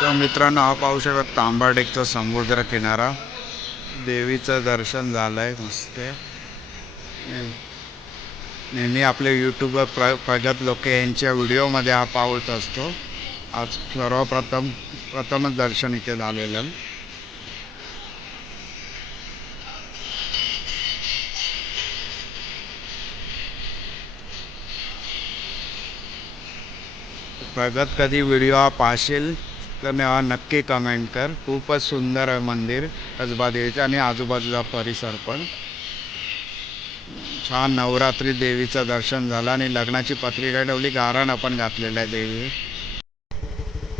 तर मित्रांनो हा पाहू शकत तांबाडेकचा समुद्र किनारा. देवीचं दर्शन झालंय मस्त नेहमी आपले यूट्यूबर प्र प्रगत लोके यांच्या व्हिडिओमध्ये हा पाहत असतो. आज सर्वप्रथम प्रथमच दर्शन इथे झालेलं. प्रगत कधी व्हिडिओ पाहशील? तर नेहा नक्की कमेंट कर. खूपच सुंदर आहे मंदिर कसबा देवीचं आणि आजूबाजूचा परिसर पण. छान नवरात्री देवीचं दर्शन झालं आणि लग्नाची पत्रिका ठेवली गारण आपण घातलेलं आहे देवी.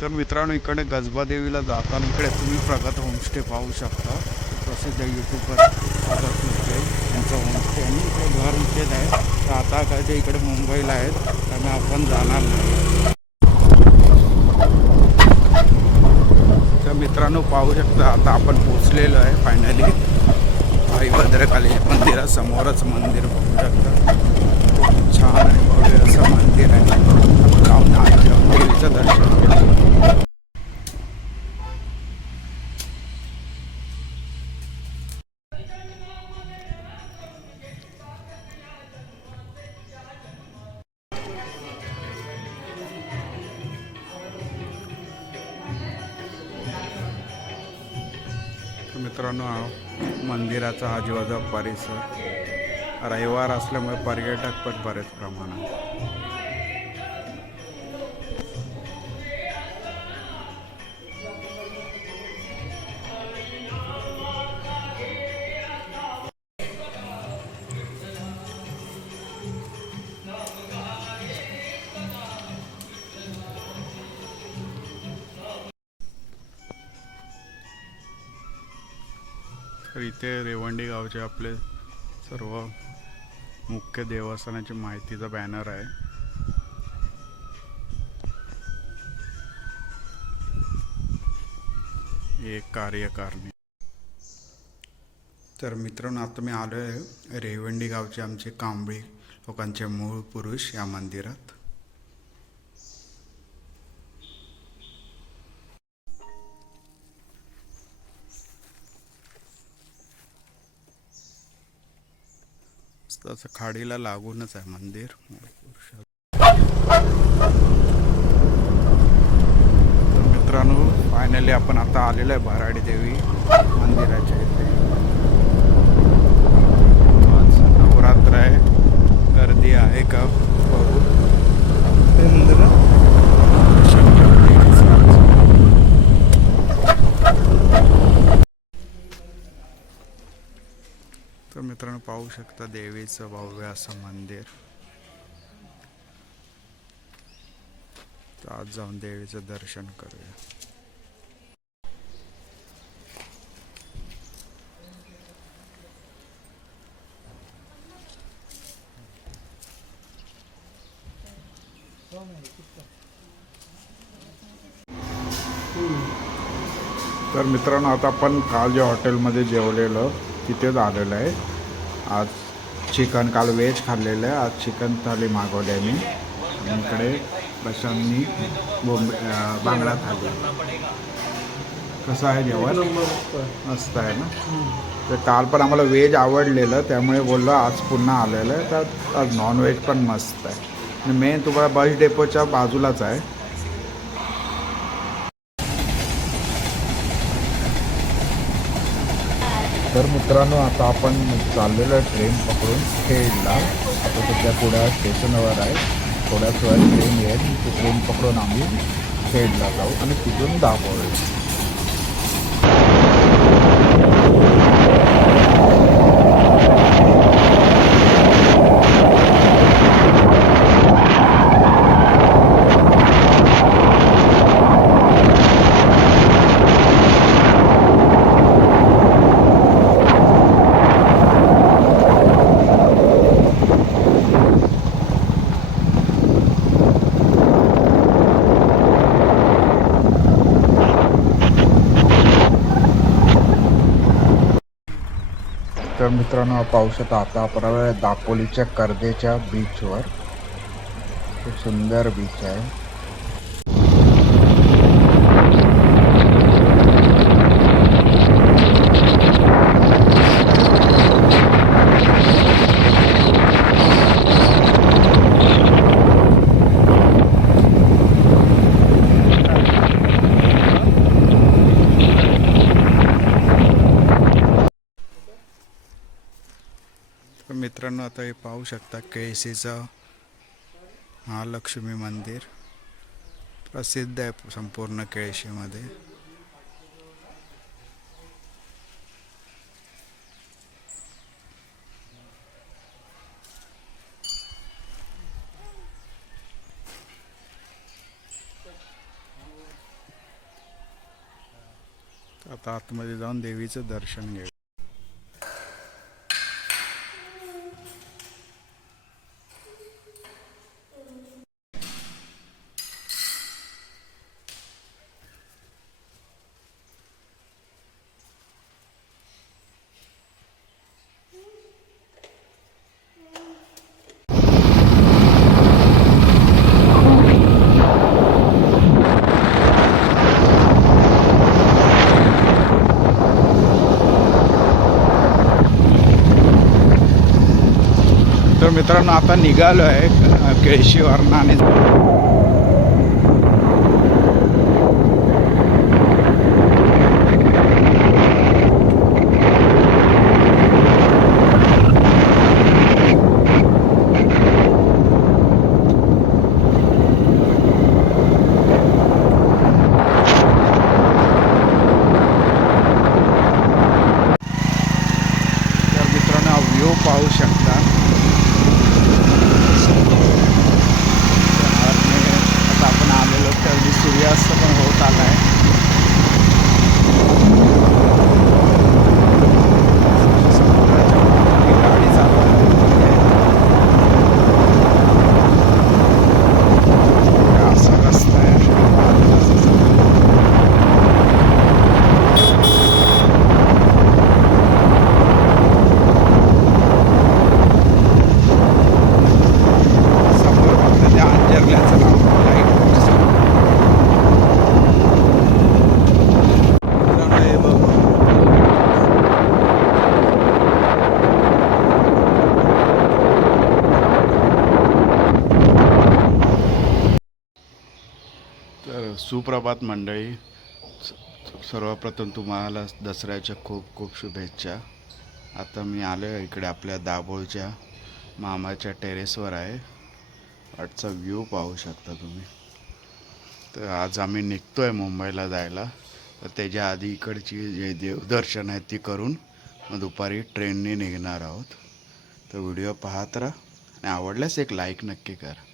तर मित्रांनो इकडे गजबा देवीला जाताना इकडे तुम्ही प्रगत होमस्टे पाहू शकता. प्रसिद्ध यूट्यूबर प्रगत यांचं होमस्टे आणि इकडे घर इथेच आहे. तर आता काय ते इकडे मुंबईला आहेत त्यामुळे आपण जाणार नाही. मित्रांनो पाहू शकता आता आपण पोचलेलो आहे फायनली आई भद्रकाली मंदिरासमोरच मंदिर बघू शकता. खूप छान आहे भव्य असं मंदिर आहे. आपण जाऊन आत देवीचं दर्शन. घेऊ मित्रांनो हा मंदिराचा आजूबाजूचा परिसर रविवार असल्यामुळे पर्यटक पण बरेच प्रमाणात तर इथे रेवंडी गावचे आपले सर्व मुख्य देवस्थानाची माहितीचा बॅनर आहे. एक कार्यकारणी. तर मित्रांनो आता मी आलो आहे रेवंडी गावचे आमचे कांबळी लोकांचे मूळ पुरुष या मंदिरात. असं खाडीला लागूनच आहे मंदिर. मित्रांनो फायनली आपण आता आलेलो आहे भराडी देवी मंदिराच्या इथे. आज नवरात्र आहे. गर्दी आहे का? बघू. मंदिर देवीचं आज. आमंत्रण पाहू शकता देवीचं भव्य असं मंदिर. तर आज जाऊन देवीचं दर्शन करूया. तर मित्रांनो आता आपण काल ज्या हॉटेलमध्ये जेवलेलं तिथेच आलेलं आहे. आज चिकन काल व्हेज खाल्लेलं आहे. आज चिकन थाली मागवली आहे मी. इकडे प्रशांतनी बोंबे बांगडा थाली. कसं आहे जेवण? मस्त आहे. ना? तर काल पण आम्हाला व्हेज आवडलेलं त्यामुळे बोललो आज पुन्हा आलेलं आहे. तर आज नॉनव्हेज पण मस्त आहे. मेन तुम्हाला बस डेपोच्या बाजूलाच आहे तर मित्रांनो आता आपण चाललेलो आहे ट्रेन पकडून खेडला. आता सध्या पुढ्या स्टेशनवर आहे. थोड्याच वेळात ट्रेन येईल. ती ट्रेन पकडून आम्ही खेडला जाऊ आणि तिथून दाबवू मित्रांनो पाहू शकता आता आपण दापोलीच्या कर्देच्या बीचवर खूप सुंदर बीच आहे तर मित्रांनो आता हे पाहू शकता केळशीचं महालक्ष्मी मंदिर. प्रसिद्ध आहे संपूर्ण केळशीमध्ये. आता आतमध्ये जाऊन देवीचं दर्शन घेऊ तर मित्रांनो आता निघालो आहे केळशीवरनं आणि तर मित्रांनो व्ह्यू पाहू शकता आणि आता आपण आलेलो तर सूर्यास्त पण होत आला आहे गाडी चालू असा रस्ता आहे समोर फक्त त्या अंजरल्याचं नाव लाइट हे बघ तर सुप्रभात मंडळी. सर्वप्रथम तुम्हाला दसऱ्याच्या खूप खूप शुभेच्छा. आता मी आलो आहे इकडे आपल्या दाभोळच्या मामाच्या टेरेसवर आहे. आजचा व्ह्यू पाहू शकता तुम्ही. तर आज आम्ही निघतो आहे मुंबईला जायला. तर त्याच्या आधी इकडची जे देवदर्शन आहे ती करून मग दुपारी ट्रेनने निघणार आहोत. तर व्हिडिओ पाहत राहा आणि आवडल्यास एक लाईक नक्की करा.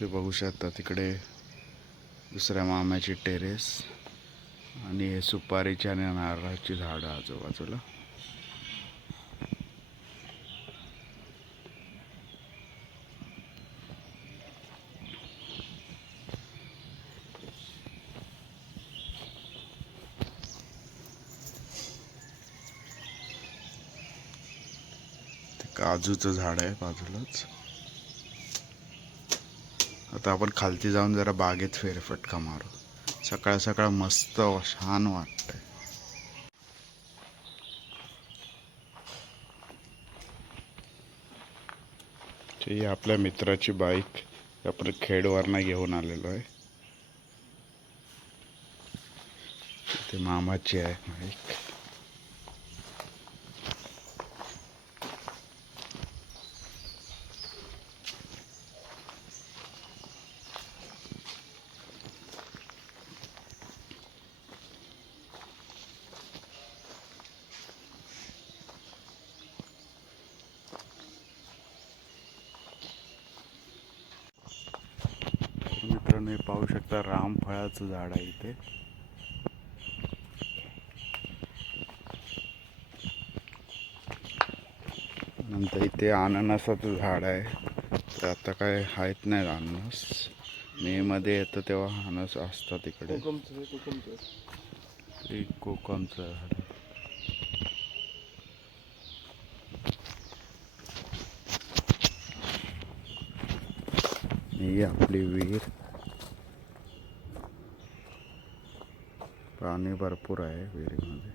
तुम्ही बघू शकता तिकडे दुसऱ्या मामाची टेरेस आणि हे सुपारीची आणि नारळाची झाडं आजूबाजूला. काजूचं झाड आहे बाजूलाच. आता आपण खालती जाऊन जरा बागेत फेरफटका मारू. सकाळ सकाळ मस्त छान वाटतंय. ही आपल्या मित्राची बाईक आपण खेडवरनं घेऊन आलेलो आहे. ते मामाची आहे बाईक. तुम्ही पाहू शकता रामफळाचं झाड आहे इथे. नंतर इथे अननसाचं झाड आहे. तर आता काय आहेत नाही अननस. मे मध्ये येतं तेव्हा अनस असतात इकडे. एक कोकमचं झाड ही आपली विहीर. पाणी भरपूर आहे विहिरीमध्ये.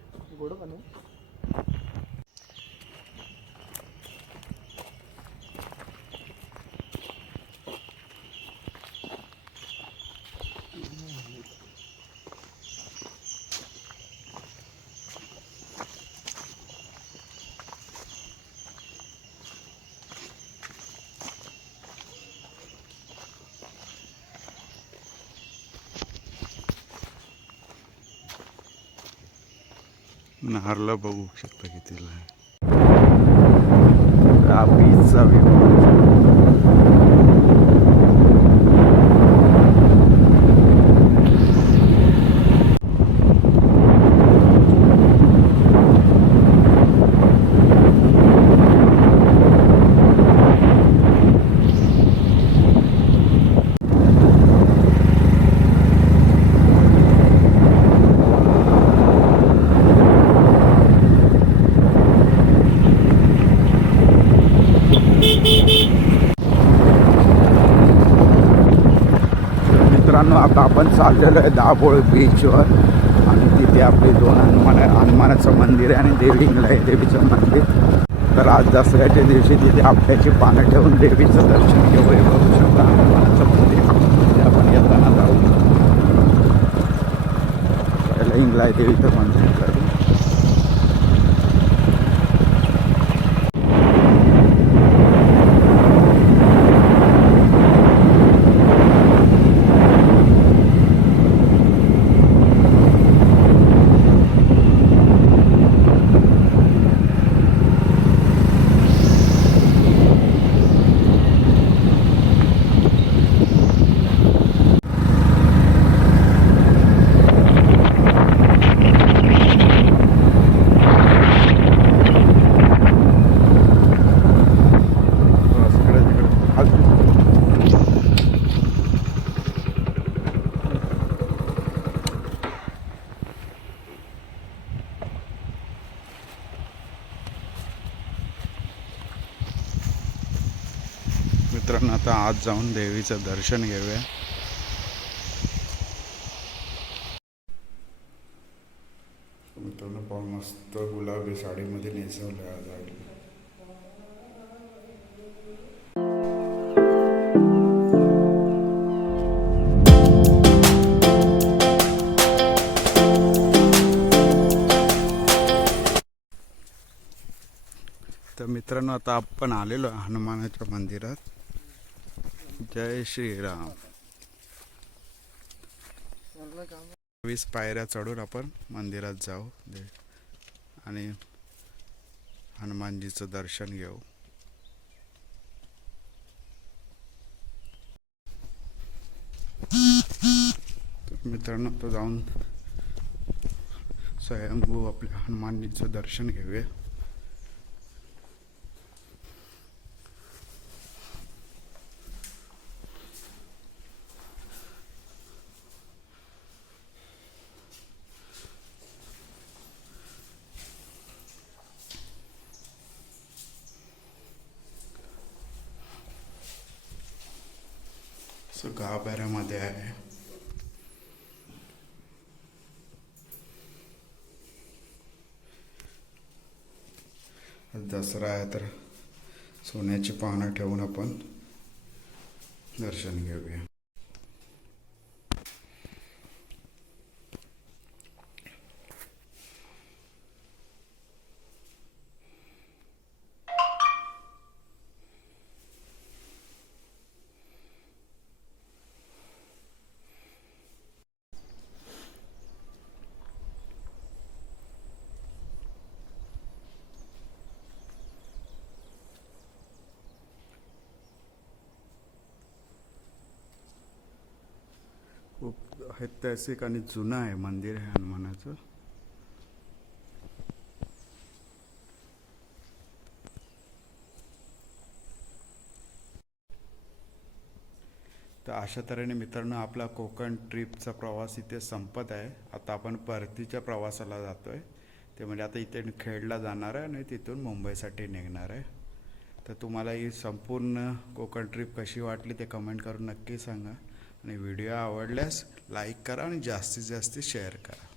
नारला बघू शकता कितीला आहे हा बीचचा व्ह्यू मित्रांनो आता आपण चाललेलो आहे दाभोळ बीचवर आणि तिथे आपले दोन हनुमान हनुमानाचं मंदिर आहे आणि देवीला आहे देवीचं मंदिर. तर आज दसऱ्याच्या दिवशी तिथे आपल्याची पानं ठेवून देवीचं दर्शन घेऊ हे बघू शकता हनुमानाचं मंदिर तिथे आपण येताना जाऊ. पहिलं इंगलाय देवीचं मंदिर करू बस, इकडे तिकडे खाली. मित्रांनो आता आज जाऊन देवीचं दर्शन घेऊया. मित्रांनो पाहून मस्त गुलाबी साडीमध्ये नेसवलं जाईल तर मित्रांनो आता आपण आलेलो हनुमानाच्या मंदिरात. जय श्रीराम. वीस पायऱ्या चढून आपण मंदिरात जाऊ. दे आणि हनुमानजीचं दर्शन घेऊ. मित्रांनो तो जाऊन स्वयंभू आपल्या हनुमानजीचं दर्शन घेऊया. असं गाभाऱ्यामध्ये आहे. दसरा आहे तर सोन्याची पानं ठेवून आपण दर्शन घेऊया खूप ऐतिहासिक आणि जुनं आहे मंदिर आहे हनुमानाचं. तर अशा तऱ्हेने मित्रांनो आपला कोकण ट्रिपचा प्रवास इथे संपत आहे. आता आपण परतीच्या प्रवासाला जातो आहे ते म्हणजे आता इथे खेडला जाणार आहे आणि तिथून मुंबईसाठी निघणार आहे. तर तुम्हाला ही संपूर्ण कोकण ट्रिप कशी वाटली ते कमेंट करून नक्की सांगा. आणि व्हिडिओ आवडल्यास लाईक करा आणि जास्तीत जास्त शेअर करा.